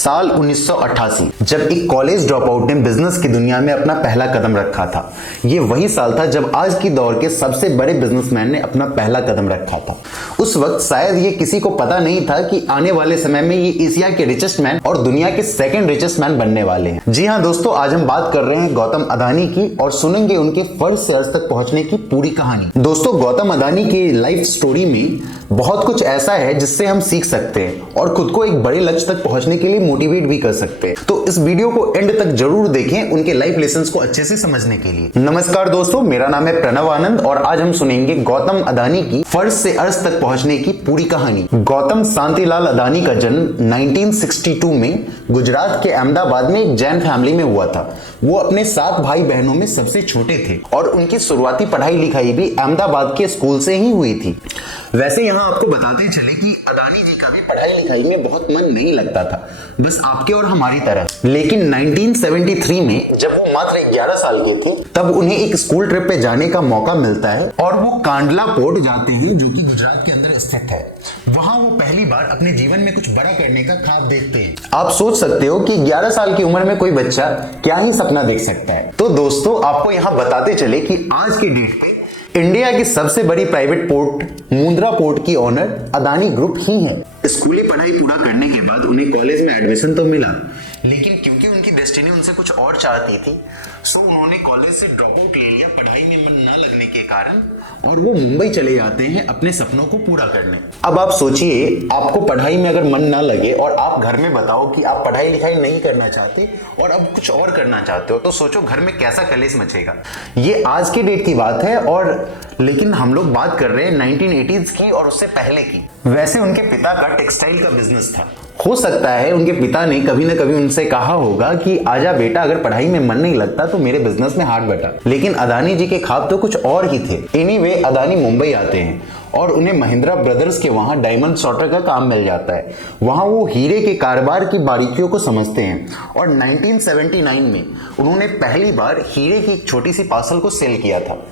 साल 1988 जब एक कॉलेज ड्रॉप आउट ने बिजनेस की दुनिया में अपना पहला कदम रखा था। ये वही साल था जब आज की दौर के सबसे बड़े बिजनेसमैन ने अपना पहला कदम रखा था। उस वक्त शायद ये किसी को पता नहीं था कि आने वाले समय में ये एशिया के रिचेस्ट मैन और दुनिया के सेकंड रिचेस्ट मैन बनने वाले हैं। जी हाँ दोस्तों, आज हम बात कर रहे हैं गौतम अदानी की और सुनेंगे उनके फर्स्ट से अर्ज तक पहुंचने की पूरी कहानी। दोस्तों, गौतम अदानी की लाइफ स्टोरी में बहुत कुछ ऐसा है जिससे हम सीख सकते हैं और खुद को एक बड़े लक्ष्य तक पहुंचने के लिए मोटिवेट भी कर सकते हैं। तो इस वीडियो को एंड तक जरूर देखें उनके लाइफ लेसन्स को अच्छे से समझने के लिए। नमस्कार दोस्तों, मेरा नाम है प्रणव आनंद और आज हम सुनेंगे गौतम अदानी की फर्स्ट से अर्ज तक पहुंचने की पूरी कहानी। गौतम शांतिलाल अदानी का जन्म 1962 में गुजरात के अहमदाबाद में एक जैन फैमिली में हुआ था। वो अपने 7 भाई बहनों में सबसे छोटे थे और उनकी शुरुआती पढ़ाई लिखाई भी अहमदाबाद के स्कूल से ही हुई थी। वैसे यहाँ आपको बताते चले कि अदानी जी का भी पढ़ाई लिखाई में बहुत मन नहीं लगता था, बस आपके और हमारी तरह। लेकिन 1973 में जब वो मात्र 11 साल के थे तब उन्हें एक स्कूल ट्रिप पे जाने का मौका मिलता है और वो कांडला पोर्ट जाते हैं जो कि गुजरात के अंदर स्थित है। वहां वो पहली बार अपने जीवन में कुछ बड़ा करने का ख्वाब देखते हैं। आप सोच सकते हो कि 11 साल की उम्र में कोई बच्चा क्या ही सपना देख सकता है। तो दोस्तों, आपको यहाँ बताते चले कि आज के डेट पे इंडिया की सबसे बड़ी प्राइवेट पोर्ट मुंद्रा पोर्ट की ऑनर अदानी ग्रुप ही है। स्कूली पढ़ाई पूरा करने के बाद उन्हें कॉलेज में एडमिशन तो मिला, लेकिन क्योंकि उनकी डेस्टिनी उनसे कुछ और चाहती थी सो उन्होंने कॉलेज से ड्रॉप आउट ले लिया पढ़ाई में मन न लगने के कारण और वो मुंबई चले जाते हैं अपने सपनों को पूरा करने। अब आप सोचिए, आपको पढ़ाई में अगर मन ना लगे और आप घर में बताओ कि आप पढ़ाई लिखाई नहीं करना चाहते और अब कुछ और करना चाहते हो, तो सोचो घर में कैसा कलेश मचेगा। ये आज की डेट की बात है और लेकिन हम लोग बात कर रहे हैं 1980s की और उससे पहले की। वैसे उनके पिता का टेक्सटाइल का बिजनेस था। हो सकता है उनके पिता ने कभी ना कभी उनसे कहा होगा कि आजा बेटा, अगर पढ़ाई में मन नहीं लगता तो मेरे बिजनेस में हाथ बटा। लेकिन अदानी जी के ख्वाब तो कुछ और ही थे। एनीवे, अदानी मुंबई आते हैं और उन्हें महिंद्रा ब्रदर्स के वहां डायमंड सॉर्टर का काम मिल जाता है। वहां वो हीरे के कारोबार की बारीकियों को समझते हैं और 1979 में उन्होंने पहली बार हीरे की एक छोटी सी पार्सल को सेल किया था।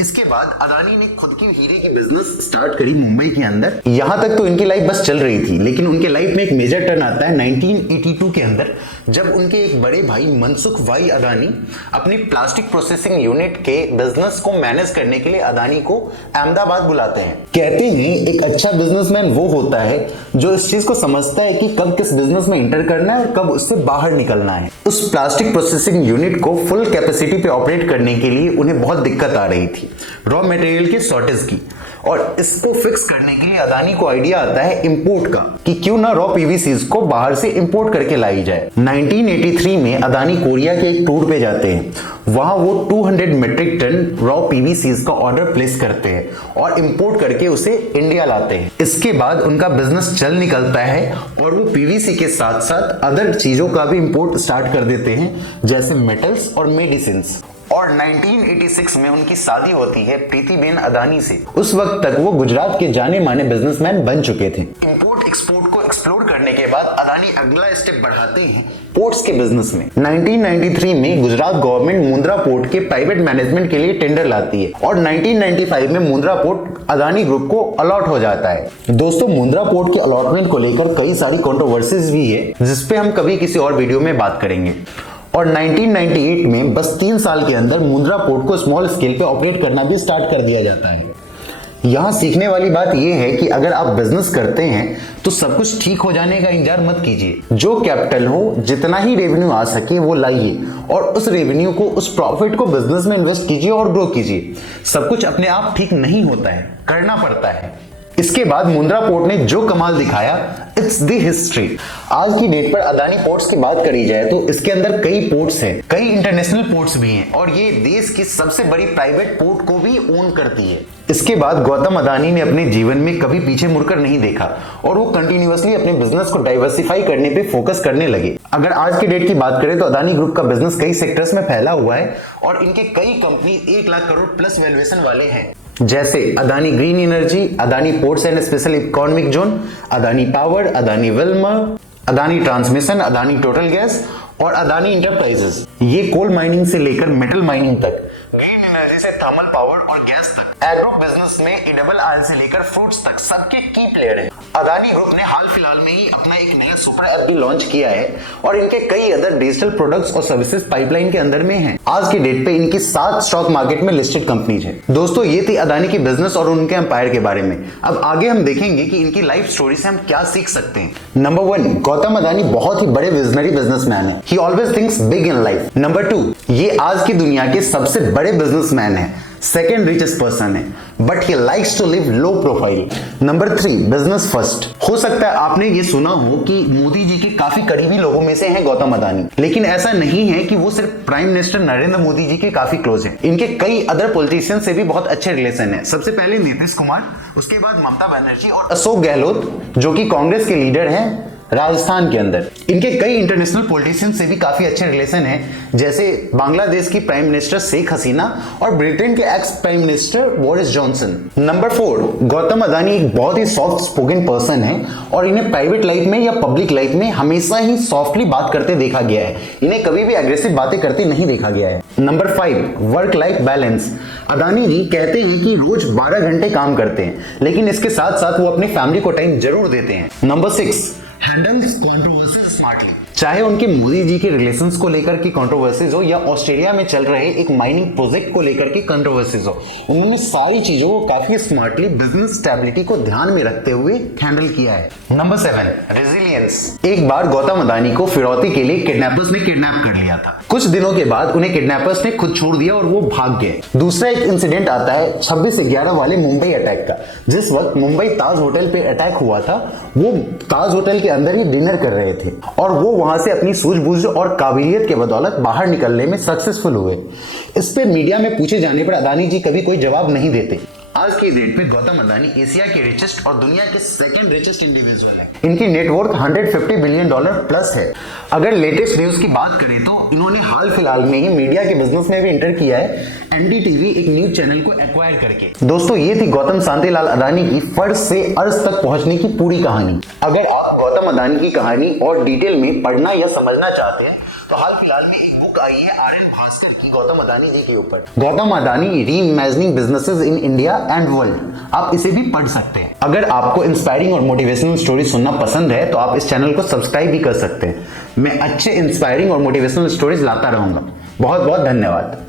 इसके बाद अदानी ने खुद की हीरे की बिजनेस स्टार्ट करी मुंबई के अंदर। यहां तक तो इनकी लाइफ बस चल रही थी, लेकिन उनके लाइफ में एक मेजर टर्न आता है 1982 के अंदर, जब उनके एक बड़े भाई मनसुख भाई अदानी अपनी प्लास्टिक प्रोसेसिंग यूनिट के बिजनेस को मैनेज करने के लिए अदानी को अहमदाबाद बुलाते हैं। कहते हैं एक अच्छा बिजनेसमैन वो होता है जो इस चीज को समझता है कि कब किस बिजनेस में एंटर करना है और कब उससे बाहर निकलना है। उस प्लास्टिक प्रोसेसिंग यूनिट को फुल कैपेसिटी पे ऑपरेट करने के लिए उन्हें बहुत दिक्कत आ रही थी रॉ मटेरियल की शॉर्टेज की, और इसको फिक्स करने के लिए अदानी को आइडिया आता है इंपोर्ट का कि क्यों ना रॉ पीवीसीज को बाहर से इंपोर्ट करके लाई जाए। 1983 में अदानी कोरिया के एक टूर पे जाते हैं। वहां वो 200 मीट्रिक टन रॉ पीवीसीज का ऑर्डर प्लेस करते हैं और इंपोर्ट करके उसे इंडिया लाते हैं। इसके बाद उनका बिजनेस चल निकलता है और वो पीवीसी के साथ साथ अदर चीजों का भी इंपोर्ट स्टार्ट कर देते हैं, जैसे मेटल्स और मेडिसिन। और 1986 में उनकी शादी होती है प्रीतिबेन अदानी से। उस वक्त तक वो गुजरात के जाने माने बिजनेसमैन बन चुके थे। इंपोर्ट एक्सपोर्ट को एक्सप्लोर करने के बाद अदानी अगला स्टेप बढ़ाती हैं पोर्ट्स के बिजनेस में। 1993 में गुजरात गवर्नमेंट मुंद्रा पोर्ट के प्राइवेट मैनेजमेंट के लिए टेंडर लाती है और 1995 में मुंद्रा पोर्ट अदानी ग्रुप को अलॉट हो जाता है। दोस्तों, मुंद्रा पोर्ट के अलॉटमेंट को लेकर कई सारी कंट्रोवर्सीज भी है, जिसपे हम कभी किसी और वीडियो में बात करेंगे। और 1998 में बस 3 साल के अंदर मुंद्रा पोर्ट को स्मॉल स्केल पे ऑपरेट करना भी स्टार्ट कर दिया जाता है। यहाँ सीखने वाली बात यह है कि अगर आप बिजनेस करते हैं तो सब कुछ ठीक हो जाने का इंतजार मत कीजिए। जो कैपिटल हो, जितना ही रेवेन्यू आ सके वो लाइए और उस रेवेन्यू को, उस प्रॉफिट को बिजनेस में इन्वेस्ट कीजिए और ग्रो कीजिए। सब कुछ अपने आप ठीक नहीं होता है, करना पड़ता है। इसके बाद मुंद्रा पोर्ट ने जो कमाल दिखाया, इट्स द हिस्ट्री। आज की डेट पर अदानी पोर्ट्स की बात करी जाए तो इसके अंदर कई पोर्ट्स हैं, कई इंटरनेशनल पोर्ट्स भी हैं और ये देश की सबसे बड़ी प्राइवेट पोर्ट को भी ओन करती है। इसके बाद गौतम अदानी ने अपने जीवन में कभी पीछे मुड़कर नहीं देखा और वो कंटिन्यूअसली अपने बिजनेस को डाइवर्सिफाई करने पे फोकस करने लगे। अगर आज की डेट की बात करें तो अदानी ग्रुप का बिजनेस कई सेक्टर्स में फैला हुआ है और इनके कई company 1 lakh crore plus valuation वाले हैं, जैसे Adani green energy, Adani ports and special economic zone, Adani power, Adani Wilmer, Adani transmission, Adani total gas और अदानी इंटरप्राइजेस। ये कोल माइनिंग से लेकर मेटल माइनिंग तक, ग्रीन एनर्जी से थर्मल पावर और गैस तक, एग्रो बिजनेस में एडिबल ऑयल से लेकर फ्रूट्स तक सबके की प्लेयर हैं। अदानी ग्रुप ने हाल फिलहाल में ही अपना एक नया सुपर ऐप भी लॉन्च किया है और इनके कई अदर डिजिटल प्रोडक्ट्स और सर्विसेज पाइपलाइन के अंदर में हैं। आज की डेट पे इनकी 7 स्टॉक मार्केट में लिस्टेड कंपनीज है। दोस्तों ये थी अदानी की बिजनेस और उनके एम्पायर के बारे में। अब आगे हम देखेंगे कि इनकी लाइफ स्टोरी से हम क्या सीख सकते हैं। नंबर 1, गौतम अदानी बहुत ही बड़े विजनरी बिजनेसमैन है। ही always thinks big in life. Number 2, ये आज की दुनिया के सबसे बड़े बिजनेसमैन है, सेकेंड रिचेस्ट पर्सन है, but he likes to live low profile. Number 3, business first. हो सकता है आपने ये सुना हो कि मोदी जी के काफी करीबी लोगों में से हैं गौतम अदानी, लेकिन ऐसा नहीं है कि वो सिर्फ प्राइम मिनिस्टर नरेंद्र मोदी जी के काफी क्लोज हैं। इनके कई अदर पॉलिटिशियन से भी बहुत अच्छे रिलेशन है। सबसे पहले नीतीश कुमार, उसके बाद ममता बनर्जी और अशोक गहलोत जो कि कांग्रेस के लीडर हैं राजस्थान के अंदर। इनके कई इंटरनेशनल पॉलिटिशियन से भी काफी अच्छे रिलेशन हैं, जैसे बांग्लादेश की प्राइम मिनिस्टर शेख हसीना और ब्रिटेन के ex prime minister Boris Johnson. Number 4, Gautam Adani एक बहुत ही सॉफ्ट स्पोकन पर्सन है और इन्हें प्राइवेट लाइफ में या पब्लिक लाइफ में हमेशा ही सॉफ्टली बात करते देखा गया है। इन्हें कभी भी एग्रेसिव बातें करते नहीं देखा गया है। Number 5, work life balance. Adani ji कहते हैं कि रोज 12 घंटे काम करते हैं, लेकिन इसके साथ साथ वो अपनी फैमिली को टाइम जरूर देते हैं। Number 6, handles controversies smartly. चाहे उनके मोदी जी के रिलेशंस को लेकर की कंट्रोवर्सीज हो या ऑस्ट्रेलिया में चल रहे एक माइनिंग प्रोजेक्ट को लेकर की कंट्रोवर्सीज हो, उन्होंने सारी चीजों को काफी स्मार्टली बिजनेस स्टेबिलिटी को ध्यान में रखते हुए हैंडल किया है। Number 7, resilience. एक बार गौतम अदानी को फिरौती के लिए किडनैपर्स ने किडनैप कर लिया था। कुछ दिनों के बाद उन्हें किडनैपर्स ने खुद छोड़ दिया और वो भाग गए। दूसरा एक इंसिडेंट आता है 26/11 वाले मुंबई अटैक का। जिस वक्त मुंबई ताज होटल पे अटैक हुआ था, वो ताज होटल के अंदर ही डिनर कर रहे थे और वो वहां से अपनी सूझबूझ और काबिलियत के बदौलत बाहर निकलने में सक्सेसफुल हुए। इस पे मीडिया में पूछे जाने पर अदानी जी कभी कोई जवाब नहीं देते। आज की डेट में गौतम अदानी एशिया के रिचेस्ट और दुनिया के सेकंड रिचेस्ट इंडिविजुअल है। इनकी नेटवर्थ $150 बिलियन प्लस है। अगर लेटेस्ट न्यूज की बात करें तो इन्होंने हाल फिलहाल में ही मीडिया के बिजनेस में भी एंटर किया है, एनडीटीवी एक न्यूज चैनल को एक्वायर करके। दोस्तों ये थी गौतम शांतिलाल अदानी की फर्श से अर्श तक पहुंचने की पूरी कहानी। अगर आप गौतम अदानी की कहानी और डिटेल में पढ़ना या समझना चाहते हैं तो हाल फिलहाल में एक बुक आई है आर एन भास्कर की गौतम अदानी जी के ऊपर, Gautam Adani reimagining businesses in India and world. आप इसे भी पढ़ सकते हैं। अगर आपको इंस्पायरिंग और मोटिवेशनल स्टोरी सुनना पसंद है तो आप इस चैनल को सब्सक्राइब भी कर सकते हैं। मैं अच्छे इंस्पायरिंग और मोटिवेशनल स्टोरीज लाता रहूंगा। बहुत बहुत धन्यवाद।